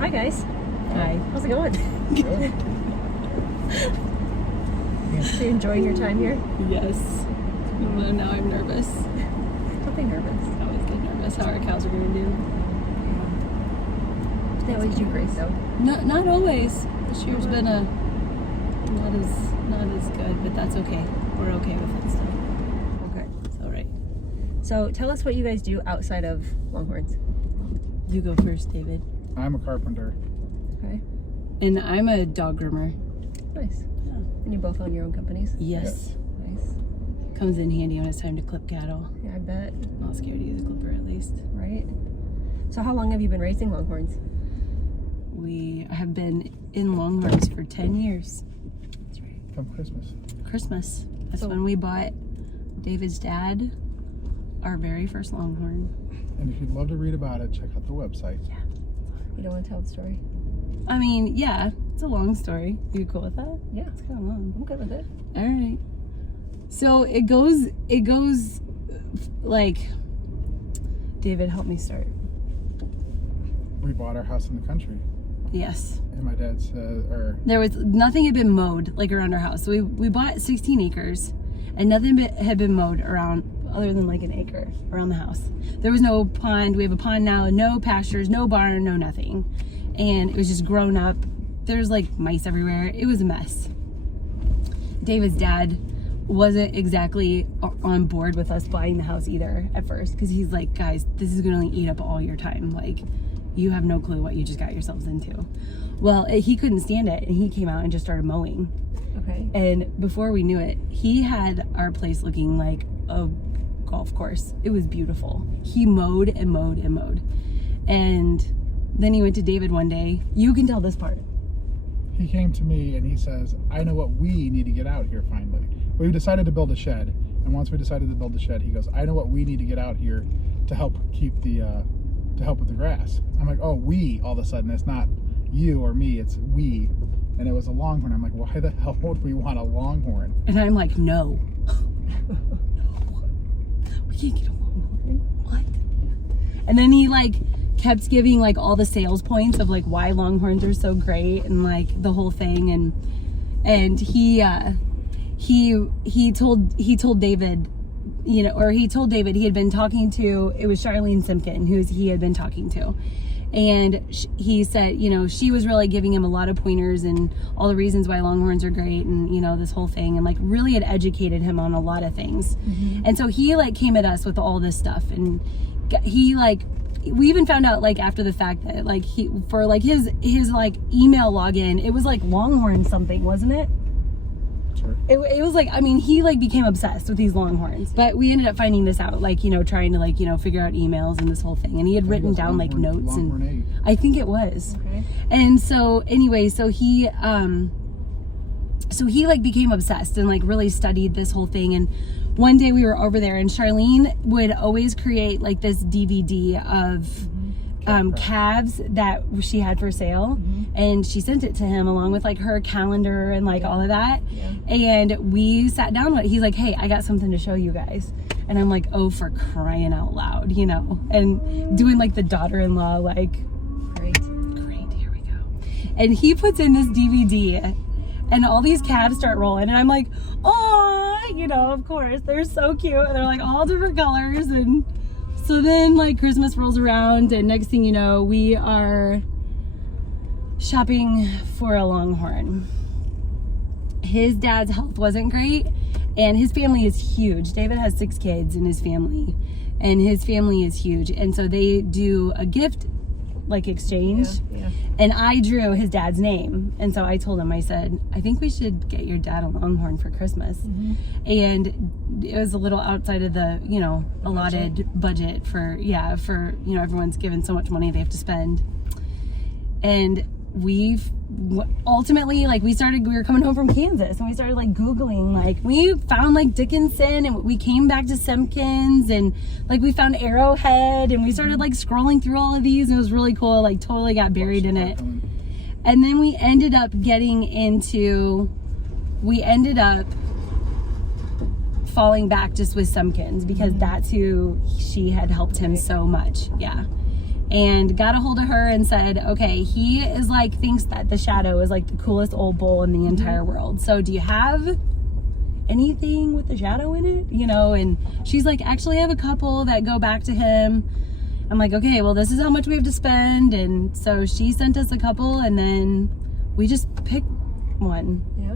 hi guys. Hi. How's it going? Good. So you enjoying your time here? Yes. Although now I'm nervous. Don't be nervous. I always get nervous how our cows are going to do. They always do great though. Not always. This year's been not as good, but that's okay. We're okay with it still. Okay. It's all right. So tell us what you guys do outside of Longhorns. You go first, David. I'm a carpenter. Okay. And I'm a dog groomer. Nice. Yeah. And you both own your own companies? Yes. Nice. Comes in handy when it's time to clip cattle. Yeah, I bet. Not scared to use a clipper at least. Right? So how long have you been raising Longhorns? We have been in Longhorns for 10 years. That's right. Come Christmas. Christmas. That's So- when we bought David's dad our very first Longhorn. And if you'd love to read about it, check out the website. You don't want to tell the story? I mean, yeah, it's a long story. You cool with that? Yeah. It's kind of long. I'm good with it. All right. So it goes like, David, help me start. We bought our house in the country. Yes. And my dad said, There was nothing had been mowed like around our house. So we bought 16 acres and nothing had been mowed around other than like an acre around the house. There was no pond. We have a pond now, no pastures, no barn, no nothing. And it was just grown up. There's like mice everywhere. It was a mess. David's dad wasn't exactly on board with us buying the house either at first, because he's like, guys, this is gonna eat up all your time. Like, you have no clue what you just got yourselves into. Well, he couldn't stand it, and he came out and just started mowing. Okay. And before we knew it, he had our place looking like a golf course. It was beautiful. He mowed and mowed and mowed. And then he went to David one day. You can tell this part. he came to me and he says, I know what we need to get out here finally. We decided to build a shed. And once we decided to build the shed, he goes, I know what we need to get out here to help keep the, to help with the grass. I'm like, oh, we, all of a sudden. It's not you or me, it's we. And it was a longhorn. I'm like, why the hell would we want a longhorn? And I'm like, no. We can't get a longhorn. What? And then he like kept giving like all the sales points of like why longhorns are so great and like the whole thing. And he told David, you know, or he told David he had been talking to, it was Charlene Simpkin who he had been talking to. And he said, you know, she was really giving him a lot of pointers and all the reasons why longhorns are great and, you know, this whole thing, and like really had educated him on a lot of things. Mm-hmm. And so he like came at us with all this stuff, and he like, we even found out like after the fact that like he, for like his like email login, it was like Longhorn something, wasn't it? Sure. It was like, I mean, he like became obsessed with these longhorns, but we ended up finding this out, like, you know, trying to like, you know, figure out emails and this whole thing. And he had written down like notes, and I think it was. Okay. And so anyway, so he like became obsessed and like really studied this whole thing. And one day we were over there and Charlene would always create like this DVD of calves that she had for sale, and she sent it to him along with like her calendar and like all of that. And we sat down with, he's like, hey, I got something to show you guys. And I'm like, oh, for crying out loud, you know, and doing like the daughter-in-law, like, great, here we go. And he puts in this DVD and all these calves start rolling, and I'm like, oh, you know, of course, they're so cute, and they're like all different colors. And so then like Christmas rolls around, and next thing you know, we are shopping for a longhorn. His dad's health wasn't great, and his family is huge. David has 6 kids in his family, and his family is huge. And so they do a gift like exchange. Yeah. And I drew his dad's name. And so I told him, I said, I think we should get your dad a longhorn for Christmas. And it was a little outside of the, you know, allotted budget for, you know, everyone's given so much money they have to spend. And we've ultimately, like, we were coming home from Kansas, and we started like Googling, like we found like Dickinson, and we came back to Simpkins, and like we found Arrowhead, and we started like scrolling through all of these, and it was really cool, like totally got buried in it. And then we ended up falling back just with Simpkins, because that's who she had helped him so much. Yeah. and got a hold of her and said, okay, he is like, thinks that the Shadow is like the coolest old bull in the entire world. So do you have anything with the Shadow in it? You know, and she's like, actually I have a couple that go back to him. I'm like, okay, well, this is how much we have to spend. And so she sent us a couple, and then we just picked one. Yeah.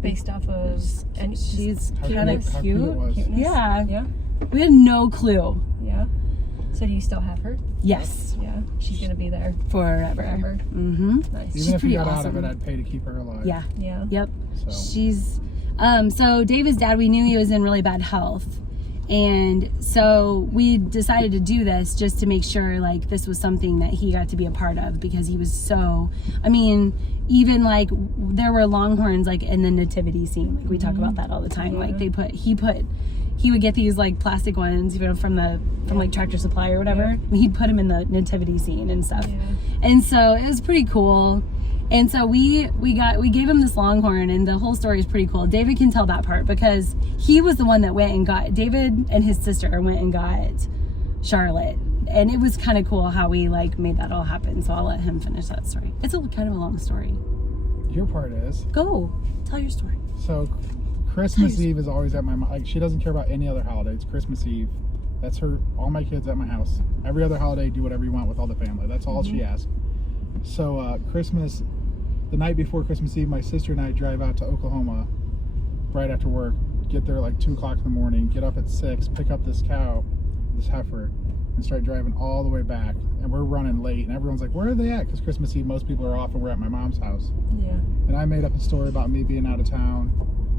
Based off of, and She's How kind of how cute. it was. cuteness. Yeah. Yeah. We had no clue. Yeah. So do you still have her? Yes. Yeah. She's gonna be there Forever. forever. Mm-hmm. Nice. She's Even if pretty you got out of awesome. it, I'd pay to keep her alive. Yeah. Yeah. Yep. So She's so David's dad, we knew he was in really bad health, and so we decided to do this just to make sure like this was something that he got to be a part of, because he was so, I mean, even like there were longhorns like in the nativity scene, like we talk about that all the time. Like he would get these like plastic ones, you know, from like Tractor Supply or whatever, and he'd put them in the nativity scene and stuff. Yeah. And so it was pretty cool. And so we gave him this longhorn, and the whole story is pretty cool. David can tell that part because he was the one that went and got, David and his sister went and got Charlotte. And it was kind of cool how we like made that all happen. So I'll let him finish that story. It's kind of a long story. your part is, Go, tell your story. so Christmas Eve is always at my mom. Like, she doesn't care about any other holiday. It's Christmas Eve. That's her. All my kids at my house. Every other holiday, do whatever you want with all the family. That's all she asks. So Christmas, the night before Christmas Eve, my sister and I drive out to Oklahoma right after work. Get there like 2 o'clock in the morning. Get up at 6. Pick up this cow, this heifer, and start driving all the way back. And we're running late, and everyone's like, "Where are they at?" Because Christmas Eve, most people are off, and we're at my mom's house. Yeah. And I made up a story about me being out of town,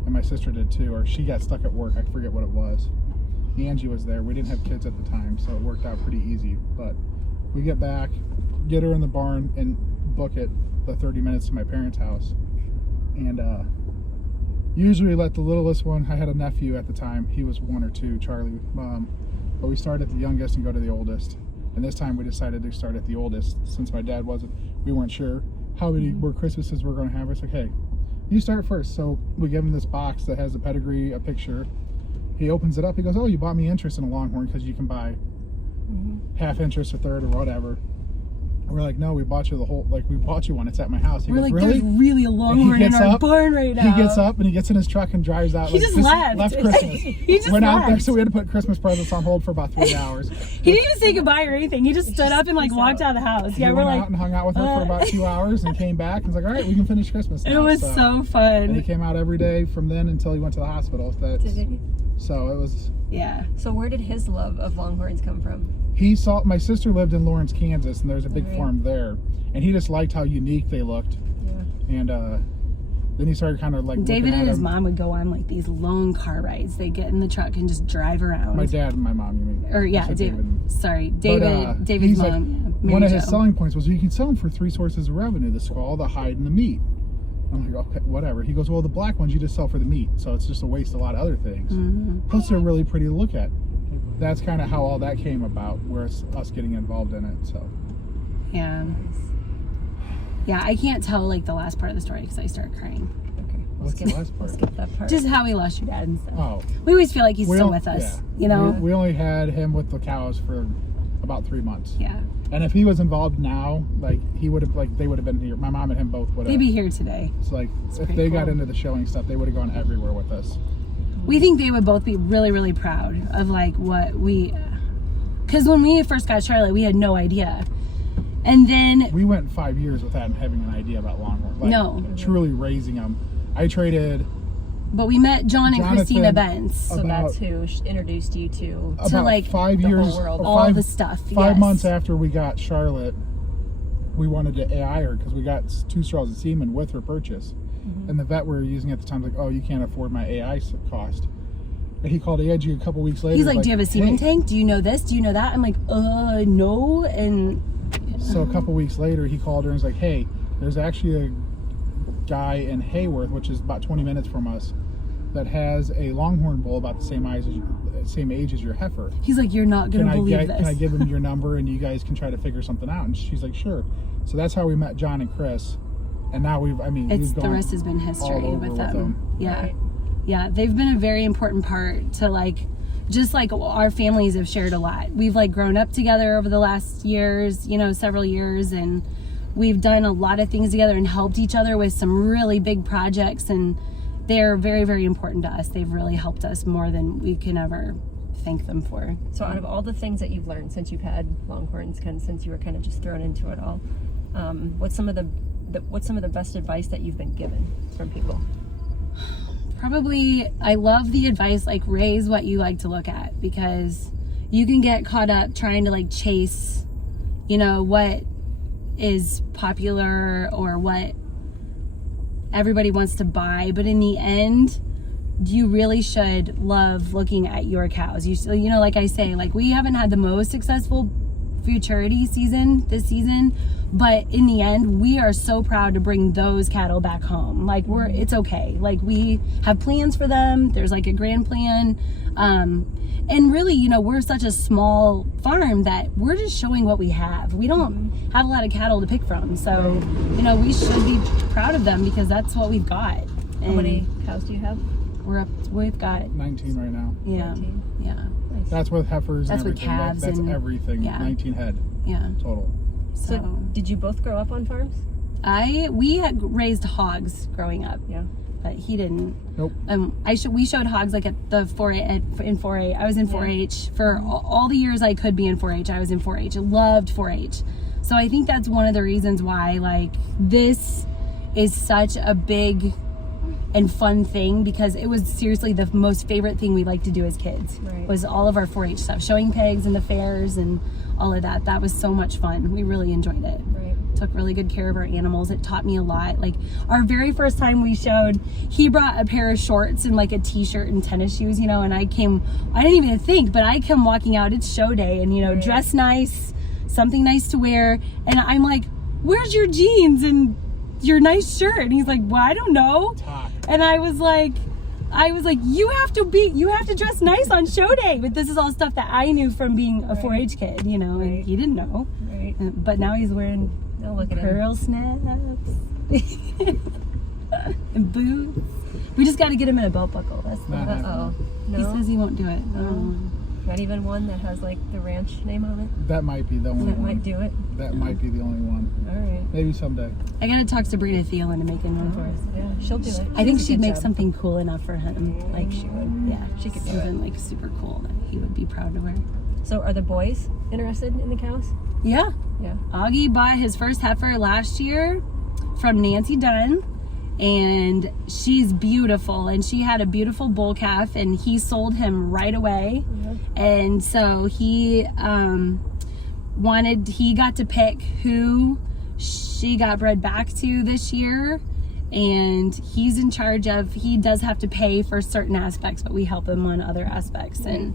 and my sister did too, or she got stuck at work. I forget what it was. Angie was there. We didn't have kids at the time, so it worked out pretty easy. But we get back, get her in the barn, and book it the 30 minutes to my parents' house. And usually let the littlest one, I had a nephew at the time. He was 1 or 2, Charlie. But we started at the youngest and go to the oldest. And this time we decided to start at the oldest, since my dad we weren't sure how many more Christmases we're going to have. It's like, hey, you start first. So we give him this box that has a pedigree, a picture. He opens it up. He goes, "Oh, you bought me interest in a longhorn because you can buy half interest, a third, or whatever." We're like, "No, we bought you the whole, like, we bought you one. It's at my house." He We're goes, like, "Really?" there's really a longhorn in gets our up, barn right now. He gets up and he gets in his truck and drives out. He like, just this left. left Christmas. He just Went out there, left. so we had to put Christmas presents on hold for about 3 hours. He didn't even say goodbye or anything. He just stood up and like walked out of the house. Yeah, He we're went like, out and hung out with her for about 2 hours and came back and was like, "All right, we can finish Christmas now." it was so And he fun. came out every day from then until he went to the hospital. Did he? So it was. Yeah. So where did his love of longhorns come from? He saw, my sister lived in Lawrence, Kansas, and there's a big Right. farm there, and he just liked how unique they looked. Yeah. And then he started kind of like David looking at and his them. mom would go on like these long car rides. They get in the truck and just drive around. My dad and my mom, you mean? Or yeah, I said David. Sorry, But, David. David's he's like, mom. Mary one of Jo. his selling points was you can sell them for 3 sources of revenue: the skull, the hide, and the meat. I'm like, okay, whatever. He goes, "Well, the black ones you just sell for the meat, so it's just a waste of a lot of other things. Mm-hmm. Plus, they're really pretty to look at." That's kind of how all that came about, where it's us getting involved in it. So Yeah. Yeah, I can't tell like the last part of the story because I start crying. Okay. what's the last part? Skip that part. Just how we lost your dad and stuff. Oh, We always feel like he's we still don't- with us. yeah. You know? we only had him with the cows for about 3 months. Yeah. And if he was involved now, like he would have, like they would have been here. My mom and him both would They'd have. be here today. It's like if pretty they got cool. into the showing stuff, they would have gone everywhere with us. We think they would both be really, really proud of like what we, because when we first got Charlotte, we had no idea. And then, We went 5 years without having an idea about longhorn. Like, No. truly raising them. I traded but we met John and Jonathan- Christina Bentz. so about- that's who introduced you to. about like, 5 the years, whole world. or All five- the stuff. 5 yes. months after we got Charlotte, we wanted to AI her because we got 2 straws of semen with her purchase. And the vet we were using at the time was like, "Oh, you can't afford my AI cost." And he called Angie a couple weeks later. He's like, "Do you have a semen "Hey." tank? Do you know this? Do you know that?" I'm like, no. And So a couple weeks later, he called her and was like, "Hey, there's actually a guy in Hayworth, which is about 20 minutes from us, that has a longhorn bull about the same age as your heifer. he's like, "You're not going to believe this." Can I give him your number and you guys can try to figure something out?" And she's like, "Sure." So that's how we met John and Chris. And now we've the gone rest has been history all over with with them. them. Yeah. Right. Yeah. They've been a very important part to like just like our families have shared a lot. We've like grown up together over the last years, you know, several years, and we've done a lot of things together and helped each other with some really big projects, and they're very, very important to us. They've really helped us more than we can ever thank them for. So out of all the things that you've learned since you've had Longhorns, since you were kind of just thrown into it all, what's some of the best advice that you've been given from people? Probably, I love the advice, like, raise what you like to look at, because you can get caught up trying to like chase, you know, what is popular or what everybody wants to buy, but in the end, you really should love looking at your cows. You know, like I say, like, we haven't had the most successful futurity season this season, but in the end, we are so proud to bring those cattle back home. Like, it's okay. Like, we have plans for them. There's like a grand plan. And really, you know, we're such a small farm that we're just showing what we have. We don't have a lot of cattle to pick from. So, you know, we should be proud of them because that's what we've got. How many cows do you have? We've got 19 right now. Yeah. 19. Yeah. Nice. That's with heifers That's and with everything. calves That's and- everything. yeah. 19 head Yeah. total. So did you both grow up on farms? We had raised hogs growing up, Yeah. but he didn't. Nope. We showed hogs like at the 4-H, in 4-H. I was in 4-H for all the years I could be in 4-H. I was in 4-H. I loved 4-H. So I think that's one of the reasons why, like, this is such a big and fun thing, because it was seriously the most favorite thing we liked to do as kids. Right. Was all of our 4-H stuff, showing pigs and the fairs and all of that. That was so much fun. We really enjoyed it. Right. Took really good care of our animals. It taught me a lot. Like, our very first time we showed, he brought a pair of shorts and like a t-shirt and tennis shoes, you know, and I didn't even think, but I come walking out, it's show day, and, you know, dress nice, something nice to wear, and I'm like, where's your jeans and your nice shirt? And he's like, well, I don't know. Talk. And I was like, you have to dress nice on show day. But this is all stuff that I knew from being a 4-H kid, you know, and he didn't know. Right. But now he's wearing Oh, look at him. pearl snaps and boots. We just got to get him in a belt buckle. That's the Uh-oh. He No? says he won't do it. Not even one that has like the ranch name on it? That might be the only That one. might do it. That might be the only one. All right. Maybe someday. I got to talk Sabrina Thiel into making one for us. Yeah, she'll do it. I think does a she'd good make job. something cool enough for him. Like, She would. yeah, She could do something like super cool that he would be proud to wear. So are the boys interested in the cows? Yeah. Yeah. Augie bought his first heifer last year from Nancy Dunn, and she's beautiful, and she had a beautiful bull calf, and he sold him right away. And so he got to pick who she got bred back to this year, and he's in charge of, he does have to pay for certain aspects, but we help him on other aspects. And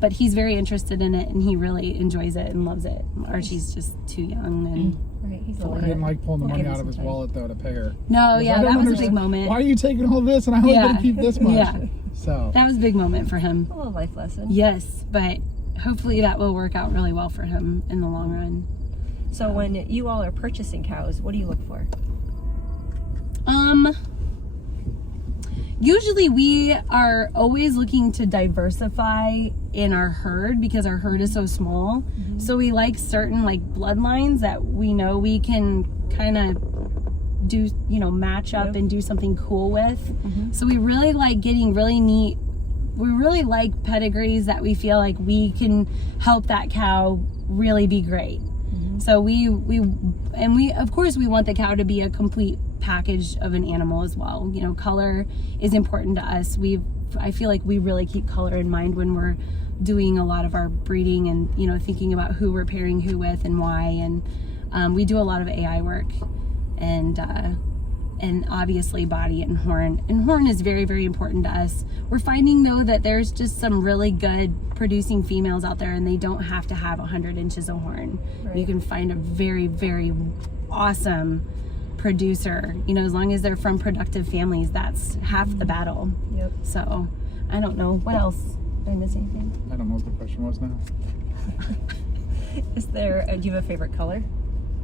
but he's very interested in it, and he really enjoys it and loves it. Archie's just too young, and Right. He's a He little didn't like pulling the We'll money give him out of his some time. wallet though to pay her. no, I yeah, don't that was a big understand. moment. Why are you taking all this and I only Yeah. get to keep this much? Yeah. So That was a big moment for him. A little life lesson. Yes, but hopefully that will work out really well for him in the long run. So when you all are purchasing cows, what do you look for? Usually we are always looking to diversify in our herd because our herd is so small. So we like certain like bloodlines that we know we can kind of do, you know, match up and do something cool with. So we really like getting really neat. We really like pedigrees that we feel like we can help that cow really be great. So we of course we want the cow to be a complete package of an animal as well. You know, color is important to us. I feel like we really keep color in mind when we're doing a lot of our breeding and, you know, thinking about who we're pairing who with and why. And we do a lot of AI work, and obviously body and horn. And horn is very, very important to us. We're finding though that there's just some really good producing females out there, and they don't have to have 100 inches of horn. Right. You can find a very, very awesome producer, you know, as long as they're from productive families. That's half the battle. Yep. So I don't know what else. Did I miss anything? I don't know what the question was now. Is there? Do you have a favorite color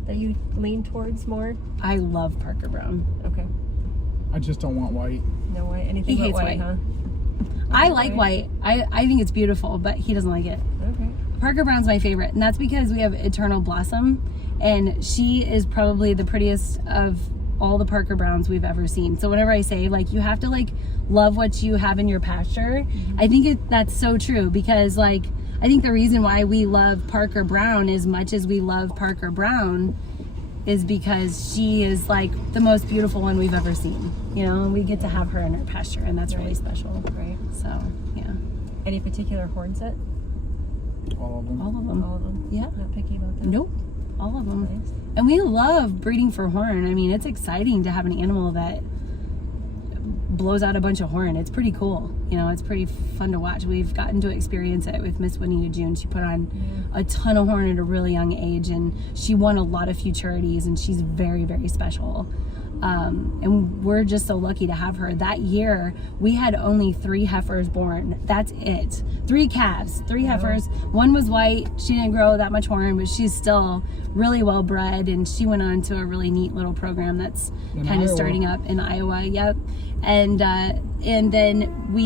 that you lean towards more? I love Parker Brown. Okay. I just don't want white. No white. Anything He but hates white, white. huh? I like white. I think it's beautiful, but he doesn't like it. Okay. Parker Brown's my favorite, and that's because we have Eternal Blossom, and she is probably the prettiest of all the Parker Browns we've ever seen. So whenever I say, like, you have to, like, love what you have in your pasture, I think that's so true, because, like, I think the reason why we love Parker Brown as much as we love Parker Brown is because she is, like, the most beautiful one we've ever seen, you know, and we get to have her in our pasture, and that's really special. Right. So, yeah. Any particular horn set? All of them. All of them. All of them. Yeah. Not picky about that. Nope. All of them. Nice. And we love breeding for horn. I mean, it's exciting to have an animal that blows out a bunch of horn. It's pretty cool. You know, it's pretty fun to watch. We've gotten to experience it with Miss Winnie June. She put on a ton of horn at a really young age, and she won a lot of futurities, and she's very, very special. And we're just so lucky to have her. That year, we had only 3 heifers born. That's it. 3 calves, 3 heifers. One was white. She didn't grow that much horn, but she's still really well bred. And she went on to a really neat little program that's kind of starting up in Iowa. Yep. And then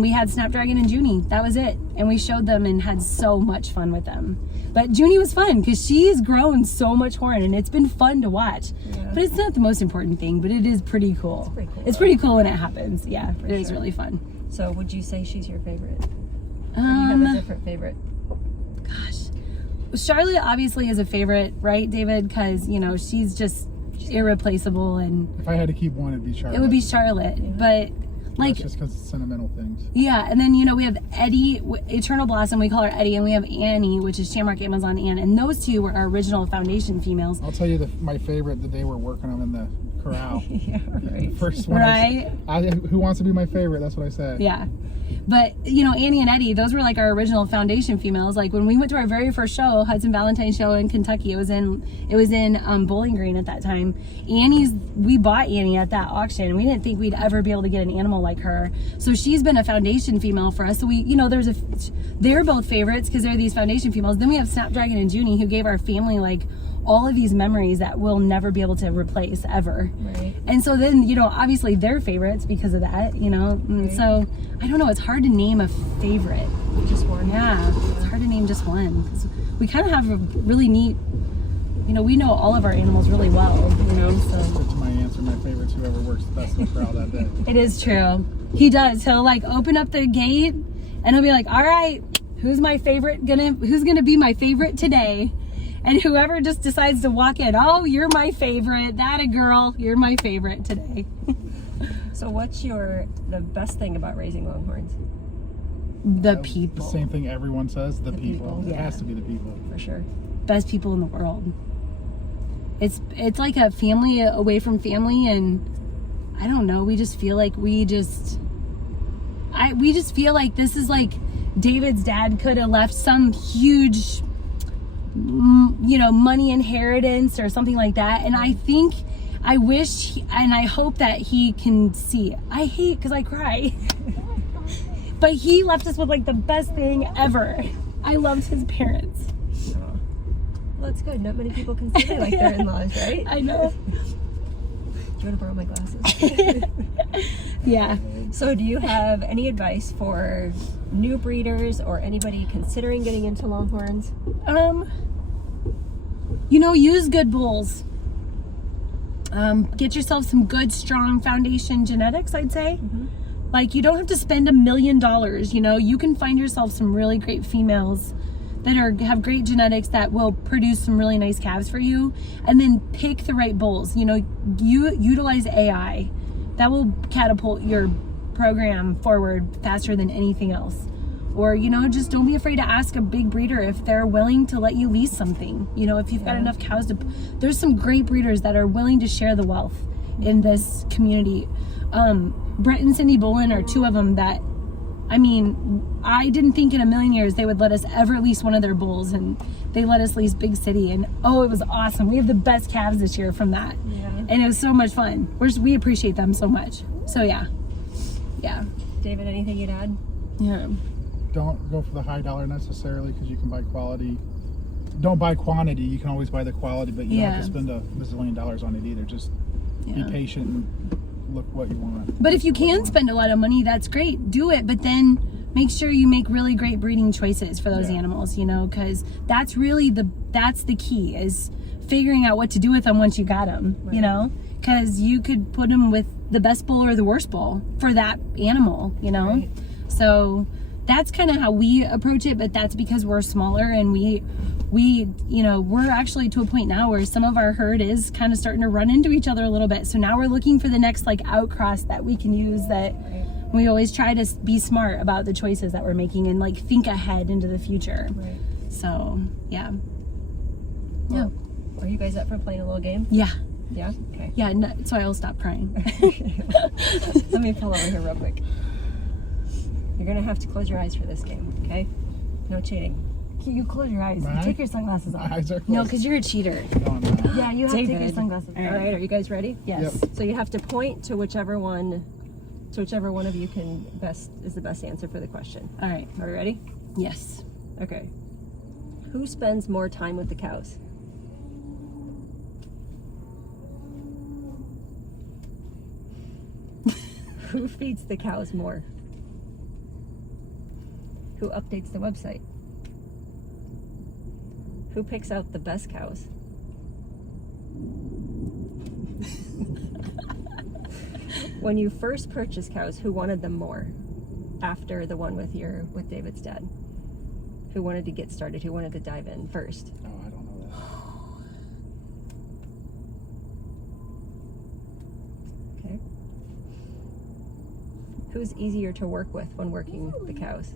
we had Snapdragon and Junie. That was it. And we showed them and had so much fun with them. But Junie was fun because she's grown so much horn, and it's been fun to watch. Yeah. But it's not the most important thing, but it is pretty cool. It's pretty cool when it happens. Yeah, it is really fun. So would you say she's your favorite? Or do you have a different favorite? Gosh. Charlotte obviously is a favorite, right, David? Because, you know, she's just irreplaceable, and If I had to keep one, it'd be Charlotte. it would be Charlotte. But, like, That's just because it's sentimental things. yeah, and then, you know, we have Eddie, Eternal Blossom, we call her Eddie, and we have Annie, which is Shamrock Amazon Ann, and those two were our original foundation females. I'll tell you my favorite the day we're working them in the corral. Yeah, right. First one. Right? Who wants to be my favorite? That's what I said. Yeah. But, you know, Annie and Eddie, those were like our original foundation females. Like when we went to our very first show, Hudson Valentine show in Kentucky, it was in Bowling Green at that time. We bought Annie at that auction. We didn't think we'd ever be able to get an animal like her. So she's been a foundation female for us. So we, you know, they're both favorites because they're these foundation females. Then we have Snapdragon and Junie, who gave our family like all of these memories that we'll never be able to replace ever. Right. And so then, you know, obviously they're favorites because of that, you know. And so I don't know, it's hard to name a favorite. Just one. Yeah, it's hard to name just one. 'Cause we kind of have a really neat, you know, we know all of our animals really well, you know, so. That's my answer. My favorite's whoever works the best in the crowd that day. It is true. He does. He'll like open up the gate and he'll be like, all right, who's gonna be my favorite today? And whoever just decides to walk in, oh, you're my favorite. That a girl, you're my favorite today. So what's the best thing about raising Longhorns? The The people. same thing everyone says. The people. people, It yeah. has to be the people. For sure. Best people in the world. It's like a family away from family, and I don't know, we just feel like we just feel like this is like David's dad could have left some huge, you know, money inheritance or something like that, and I wish and I hope that he can see it. I hate because I cry. But he left us with like the best thing ever. I loved his parents. Well, that's good. Not many people can say they like their in-laws, right? I know. Do you want to borrow my glasses? Yeah. So do you have any advice for new breeders or anybody considering getting into Longhorns? You know, use good bulls. Get yourself some good, strong foundation genetics, I'd say. Like, you don't have to spend $1 million, you know. You can find yourself some really great females that have great genetics that will produce some really nice calves for you, and then pick the right bulls. You know, you utilize AI. That will catapult your program forward faster than anything else. Or, you know, just don't be afraid to ask a big breeder if they're willing to let you lease something. You know, if you've got enough cows there's some great breeders that are willing to share the wealth in this community. Brett and Cindy Bolin are two of them that, I mean, I didn't think in a million years they would let us ever lease one of their bulls, and they let us lease Big City, and oh, it was awesome. We have the best calves this year from that. Yeah. And it was so much fun. We appreciate them so much. So yeah. David, anything you'd add? Yeah. Don't go for the high dollar necessarily because you can buy quality. Don't buy quantity. You can always buy the quality, but you don't have to spend $1 bazillion on it either. Just be patient and look what you want. But if you can spend a lot of money, that's great. Do it, but then make sure you make really great breeding choices for those Yeah. animals, you know, because that's really that's the key, is figuring out what to do with them once you got them, you know, because you could put them with the best bull or the worst bull for that animal, you know. Right. So that's kind of how we approach it, but that's because we're smaller, and we you know, we're actually to a point now where some of our herd is kind of starting to run into each other a little bit. So now we're looking for the next like outcross that we can use. That we always try to be smart about the choices that we're making and like think ahead into the future. Right. So yeah. Well, are you guys up for playing a little game? Yeah. Yeah. Okay. Yeah. No, so I'll stop crying. Let me pull over here real quick. You're gonna have to close your eyes for this game, okay? No cheating. You close your eyes. Right. Take your sunglasses off. My eyes are No, closed. because you're a cheater. No, I'm not. Yeah, you have to take your David. sunglasses. All right, are you guys ready? Yes. Yep. So you have to point to whichever one of you is the best answer for the question. All right. Are you ready? Yes. Okay. Who spends more time with the cows? Who feeds the cows more? Who updates the website? Who picks out the best cows? When you first purchased cows, who wanted them more? After the one with David's dad? Who wanted to get started? Who wanted to dive in first? Oh, I don't know that. Okay. Who's easier to work with when working the cows?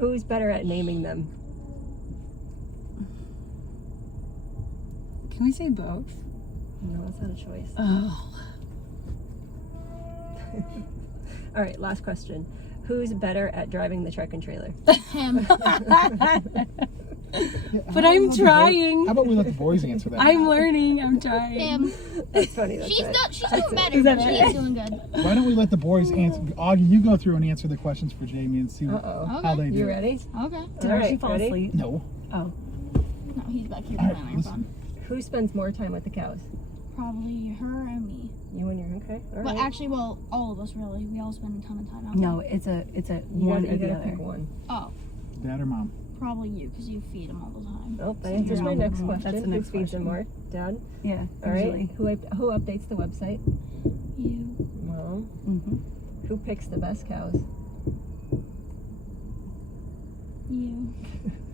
Who's better at naming them? Can we say both? No, that's not a choice. Oh. All right, last question. Who's better at driving the truck and trailer? Him. But I'm trying. How about we let the boys answer that? I'm learning. I'm trying. Him. That's funny. That's She's it. she's doing better. Is that but it? She's doing good. Why don't we let the boys answer? Augie, you go through and answer the questions for Jamie and see Uh-oh. how Okay. they do. You ready? Okay. Did All Archie right, fall ready? asleep? No. Oh. No, he's back here All right, playing on your listen. phone. Who spends more time with the cows? Probably her and me. You and your okay. All But right. actually, well, all of us really. We all spend a ton of time out No, it's a you one gotta, or the you gotta pick other. one. there. Oh, Dad or mom? probably you, because you feed them all the time. Oh, that So answers you're my on next the- question. That's the Who next feeds them more? question. Dad. Yeah. All right. Usually. Who updates the website? You. Mom. Mm-hmm. Who picks the best cows? You.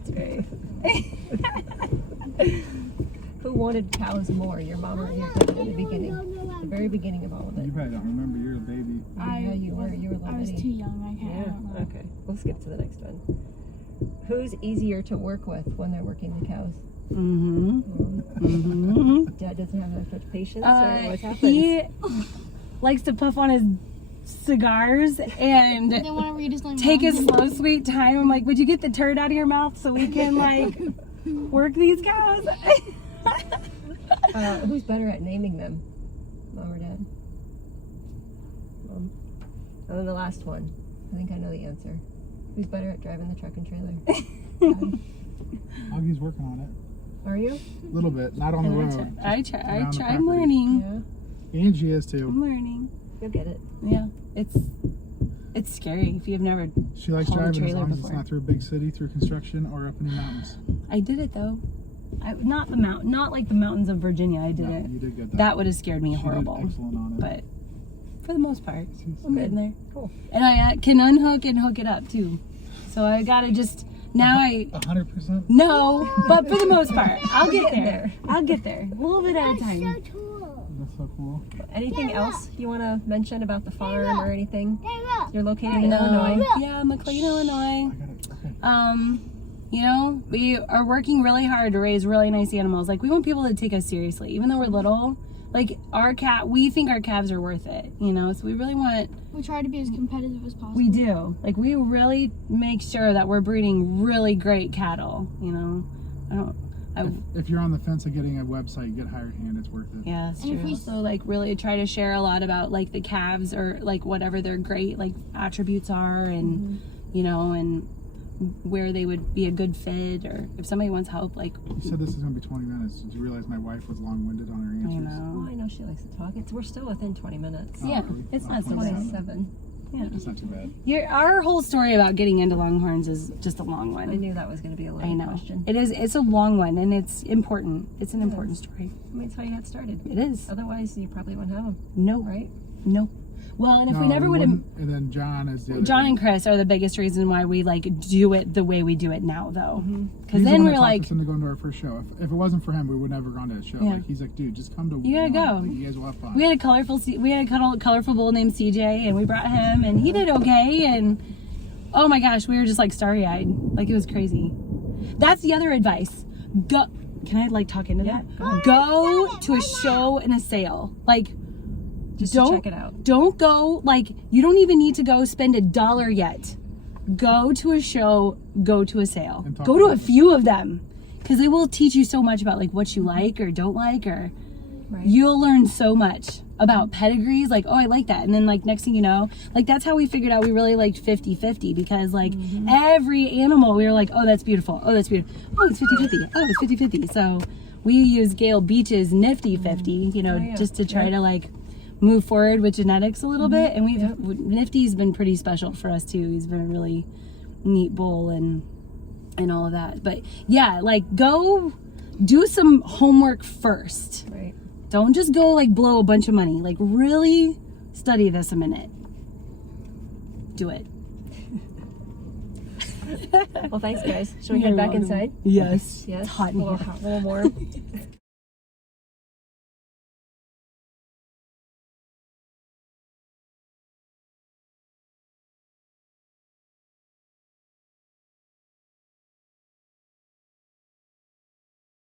It's very. Who wanted cows more? Your mom or your dad in the beginning? The very beginning of all of You it. probably don't remember. You're a baby. Yeah, you were a little I was bitty. too young. I can't. I Yeah. don't know. Okay. We'll skip to the next one. Who's easier to work with when they're working the cows? Mm-hmm. Mom. Mm-hmm. Dad doesn't have as much patience, or what happens? He likes to puff on his cigars and They want to read his name. take his slow, sweet time. I'm like, would you get the turd out of your mouth so we can like work these cows? Who's better at naming them? Mom or Dad? Mom. And then the last one. I think I know the answer. Who's better at driving the truck and trailer? Dad. Augie's working on it. Are you? A little bit. Not on the road. I try. around the I'm property. learning. Yeah. Angie is too. I'm learning. You'll get it. Yeah, it's scary if you've never. She likes Hauled a driving as trailer long as it's before. not through a big city, through construction, or up in the mountains. I did it though. Not like the mountains of Virginia. I did No, it. you did good. That would have scared me She did horrible. excellent on it. But for the most part, She's- I'm getting there. Cool. And I can unhook and hook it up too. So I gotta just now I 100%. no, but for the most part, I'll get Getting there. I'll get there. A little bit at a time. That's so cool. Anything else you want to mention about the farm or anything? You're located in No. Illinois. Yeah, McLean, Illinois. I got it. Okay. You know, we are working really hard to raise really nice animals. Like we want people to take us seriously, even though we're little. Like we think our calves are worth it, you know. So we really want. We try to be as competitive as possible. We do. Like we really make sure that we're breeding really great cattle, you know. If you're on the fence of getting a website, get Hired Hand. It's worth it. Yeah, it's And if true. we- So like really try to share a lot about like the calves or like whatever their great like attributes are and you know, and where they would be a good fit, or if somebody wants help, like, You said this is going to be 20 minutes. Did you realize my wife was long-winded on her I answers? Oh, know. I know she likes to talk. We're still within 20 minutes. Oh, Yeah, are we? it's Oh, not so bad. 27. Yeah. It's not too bad. Our whole story about getting into Longhorns is just a long I one. knew that was going to be a I loaded know. question. It is. It's a long one, and it's important. It's an important story. I mean, it's how you got started. It is. Otherwise, you probably wouldn't have them, No. right? No. Well, and if we No, never would have... wouldn't- And then John is the other. John and Chris are the biggest reason why we like do it the way we do it now, though. Because He's the then one that we're talked like, us into going to our first show. If it wasn't for him, we would never gone to a show. Yeah. Like, he's like, dude, just come to You gotta one. go. Like, you guys will have fun. we had a colorful bull named CJ, and we brought him, and he did okay, and oh my gosh, we were just like starry-eyed, like it was crazy. That's the other advice. Go. Can I like talk into that? Go to a show and a sale. Like, Just don't to check it out. Don't go, like, you don't even need to go spend $1 yet. Go to a show, go to a sale. And talk Go to about a it. few of them. Because they will teach you so much about like what you like or don't like, or Right. you'll learn so much about pedigrees. Like, oh, I like that. And then like next thing you know, like that's how we figured out we really liked 50-50, because like every animal we were like, oh, that's beautiful. Oh, that's beautiful. Oh, it's 50-50. Oh, it's 50-50. So we use Gail Beach's Nifty 50, you know, Oh, yeah. just to try Yeah. to like move forward with genetics a little bit. And Yep. Nifty's been pretty special for us too. He's been a really neat bull and all of that. But yeah, like go do some homework first. Right. Don't just go like blow a bunch of money. Like really study this a minute. Do it. Well, thanks, guys. Should we head back inside? Yes. Yes. It's hot in a little, here. hot, a little more.